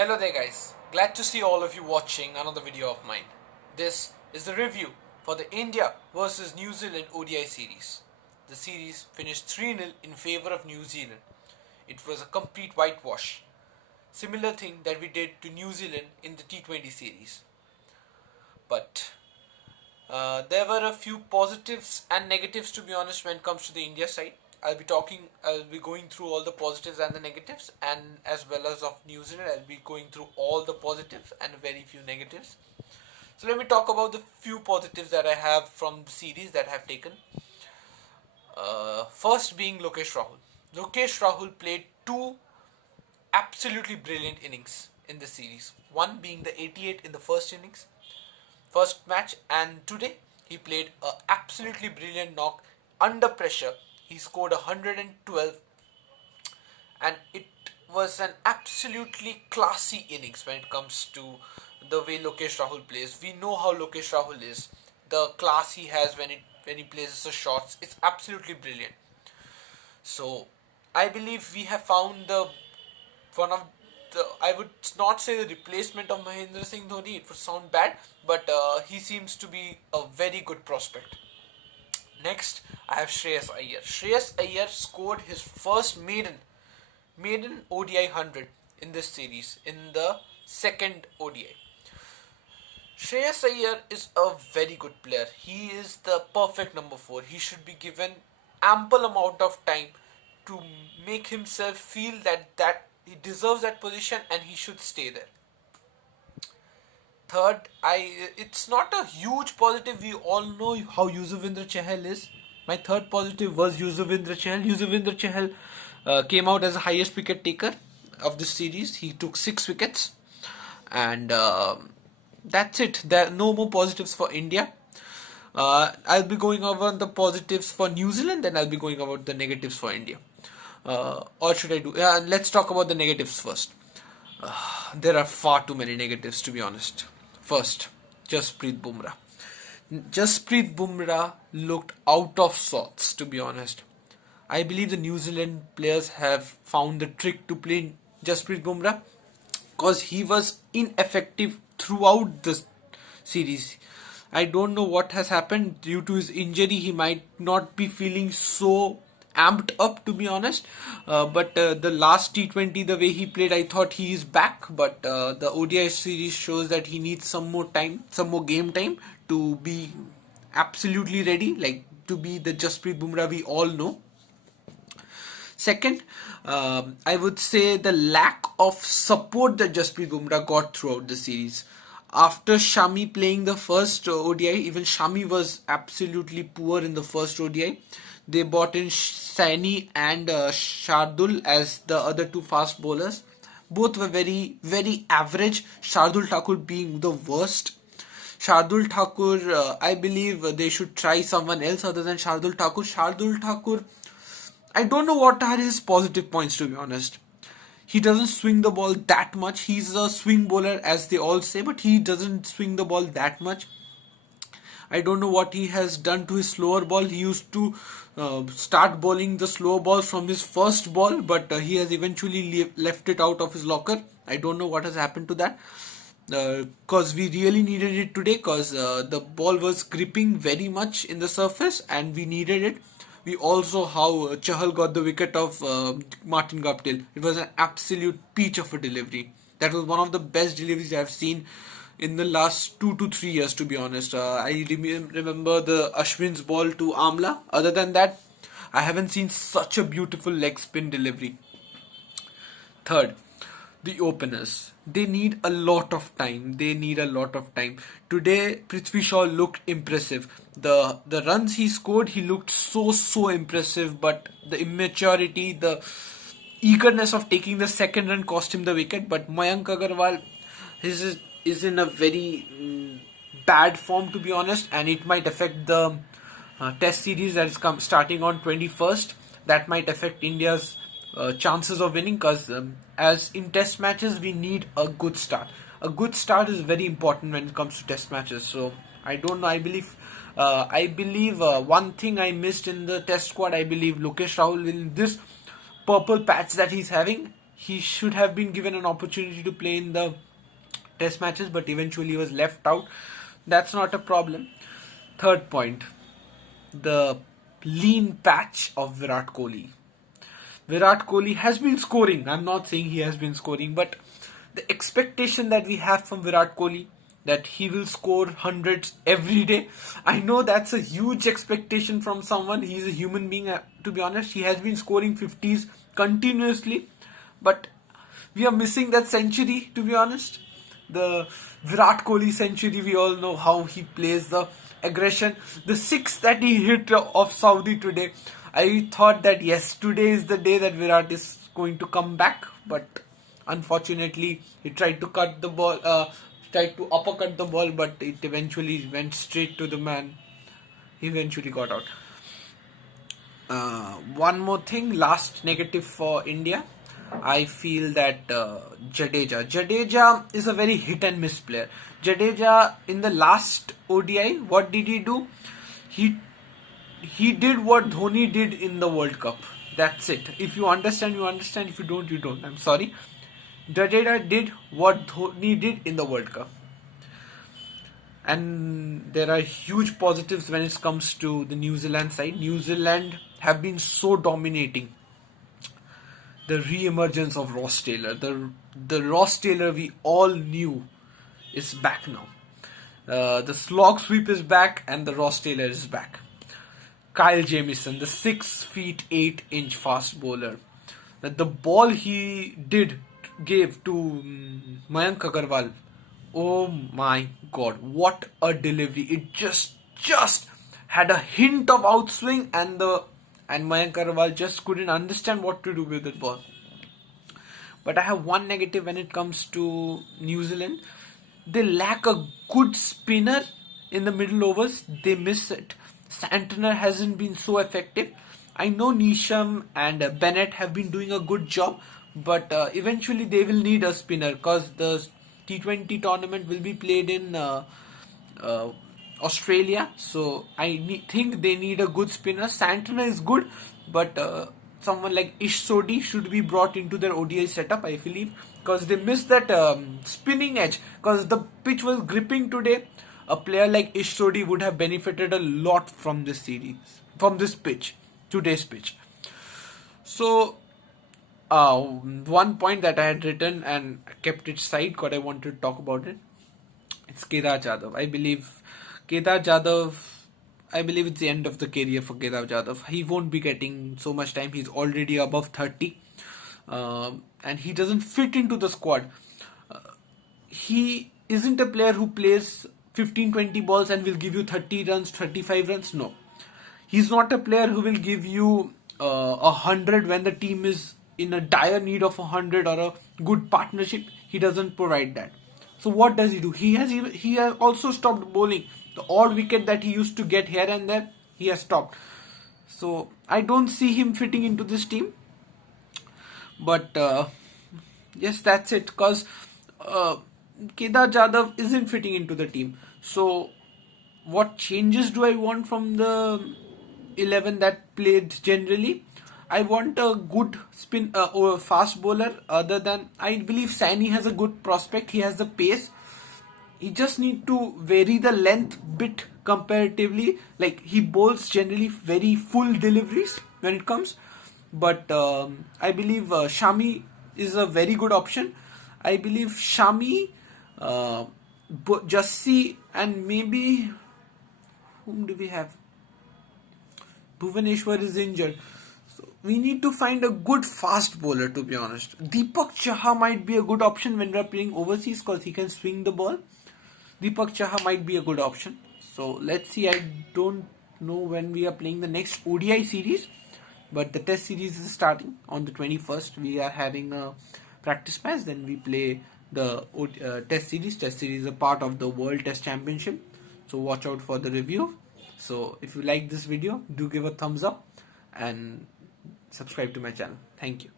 Hello there guys, glad to see all of you watching another video of mine. This is the review for the India versus New Zealand ODI series. The series finished 3-0 in favour of New Zealand. It was a complete whitewash. Similar thing that we did to New Zealand in the T20 series. But there were a few positives and negatives, to be honest, when it comes to the India side. I'll be going through all the positives and the negatives, and as well as of New Zealand, I'll be going through all the positives and very few negatives. So let me talk about the few positives that I have from the series that I have taken. First being Lokesh Rahul. Lokesh Rahul played two absolutely brilliant innings in the series. One being the 88 in the first match, and today he played a absolutely brilliant knock under pressure. He scored 112, and it was an absolutely classy innings when it comes to the way Lokesh Rahul plays. We know how Lokesh Rahul is. The class he has when he plays the shots, it's absolutely brilliant. So I believe we have found the one of the, I would not say the replacement of Mahendra Singh Dhoni. It would sound bad, but he seems to be a very good prospect. Next, I have Shreyas Iyer. Shreyas Iyer scored his first maiden ODI 100 in this series, in the second ODI. Shreyas Iyer is a very good player. He is the perfect number 4. He should be given ample amount of time to make himself feel that he deserves that position and he should stay there. Third, it's not a huge positive. We all know how Yuzvendra Chahal is. My third positive was Yuzvendra Chahal. Yuzvendra Chahal came out as the highest wicket taker of this series. He took 6 wickets, and that's it. There are no more positives for India. I'll be going over the positives for New Zealand, then I'll be going over the negatives for India. Or should I do? Let's talk about the negatives first. There are far too many negatives, to be honest. First, Jasprit Bumrah. Jasprit Bumrah looked out of sorts, to be honest. I believe the New Zealand players have found the trick to play Jasprit Bumrah, because he was ineffective throughout the series. I don't know what has happened. Due to his injury, he might not be feeling so amped up, to be honest, but the last T20, the way he played, I thought he is back, but the ODI series shows that he needs some more time, some more game time to be absolutely ready, like to be the Jasprit Bumrah we all know. Second, I would say the lack of support that Jasprit Bumrah got throughout the series. After Shami playing the first ODI, even Shami was absolutely poor in the first ODI. They brought in Saini and Shardul as the other two fast bowlers. Both were very, very average. Shardul Thakur being the worst. Shardul Thakur, I believe they should try someone else other than Shardul Thakur. Shardul Thakur, I don't know what are his positive points, to be honest. He doesn't swing the ball that much. He's a swing bowler, as they all say, but he doesn't swing the ball that much. I don't know what he has done to his slower ball. He used to start bowling the slow balls from his first ball, but he has eventually left it out of his locker. I don't know what has happened to that. Because we really needed it today, because the ball was gripping very much in the surface and we needed it. We also how Chahal got the wicket of Martin Guptill. It was an absolute peach of a delivery. That was one of the best deliveries I've seen in the last 2 to 3 years, to be honest. I remember the Ashwin's ball to Amla. Other than that, I haven't seen such a beautiful leg spin delivery. Third, the openers. They need a lot of time. Today, Prithvi Shaw looked impressive. The runs he scored, he looked so impressive. But the immaturity, the eagerness of taking the second run cost him the wicket. But Mayank Agarwal is in a very bad form, to be honest, and it might affect the test series that is starting on 21st. That might affect India's chances of winning, because as in test matches we need a good start. A good start is very important when it comes to test matches. So I don't know. I believe one thing I missed in the test squad. I believe Lokesh Rahul, in this purple patch that he's having, he should have been given an opportunity to play in the test matches, but eventually he was left out. That's not a problem. Third point, the lean patch of Virat Kohli. Virat Kohli has been scoring. I'm not saying he has been scoring, but the expectation that we have from Virat Kohli, that he will score hundreds every day. I know that's a huge expectation from someone. He's a human being, to be honest. He has been scoring 50s continuously, but we are missing that century, to be honest. The Virat Kohli century, we all know how he plays, the aggression. The six that he hit of Saudi today, I thought that yes, today is the day that Virat is going to come back, but unfortunately he tried to cut the ball, tried to uppercut the ball, but it eventually went straight to the man. He eventually got out. One more thing, last negative for India. I feel that Jadeja is a very hit and miss player. Jadeja in the last ODI, what did he do? He did what Dhoni did in the World Cup. That's it. If you understand, you understand. If you don't, you don't. I'm sorry. Jadeja did what Dhoni did in the World Cup. And there are huge positives when it comes to the New Zealand side. New Zealand have been so dominating. The re-emergence of Ross Taylor. The Ross Taylor we all knew is back now. The slog sweep is back and the Ross Taylor is back. Kyle Jamieson, the 6 feet 8 inch fast bowler. The ball he gave to Mayank Agarwal. Oh my god, what a delivery. It just had a hint of outswing and Mayank Agarwal just couldn't understand what to do with the ball. But I have one negative when it comes to New Zealand. They lack a good spinner in the middle overs. They miss it. Santner hasn't been so effective. I know Neesham and Bennett have been doing a good job, but eventually they will need a spinner because the T20 tournament will be played in Australia. So I think they need a good spinner. Santner is good, but someone like Ish Sodhi should be brought into their ODI setup, I believe, because they missed that spinning edge. Because the pitch was gripping today. A player like Ish Sodhi would have benefited a lot from this series, from this pitch, today's pitch. So, one point that I had written and kept it aside because I wanted to talk about it. It's Kedar Jadhav. I believe it's the end of the career for Kedar Jadhav. He won't be getting so much time. He's already above 30. And he doesn't fit into the squad. He isn't a player who plays 15-20 balls and will give you 30 runs, 35 runs. No. He's not a player who will give you 100 when the team is in a dire need of 100 or a good partnership. He doesn't provide that. So what does he do? He has also stopped bowling. The odd wicket that he used to get here and there, he has stopped. So I don't see him fitting into this team. But yes, that's it. Because Kedar Jadhav isn't fitting into the team. So what changes do I want from the 11 that played generally? I want a good spin or fast bowler. Other than, I believe Saini has a good prospect. He has the pace. He just need to vary the length bit comparatively. Like, he bowls generally very full deliveries when it comes. But I believe Shami is a very good option. I believe Shami, Jassi, and maybe whom do we have? Bhuvaneshwar is injured. So we need to find a good fast bowler, to be honest. Deepak Chahar might be a good option when we are playing overseas because he can swing the ball. Deepak Chahar might be a good option. So let's see. I don't know when we are playing the next ODI series, but the test series is starting on the 21st. We are having a practice match, then we play the test series. Test series is a part of the World Test Championship, so watch out for the review. So if you like this video, do give a thumbs up and subscribe to my channel. Thank you.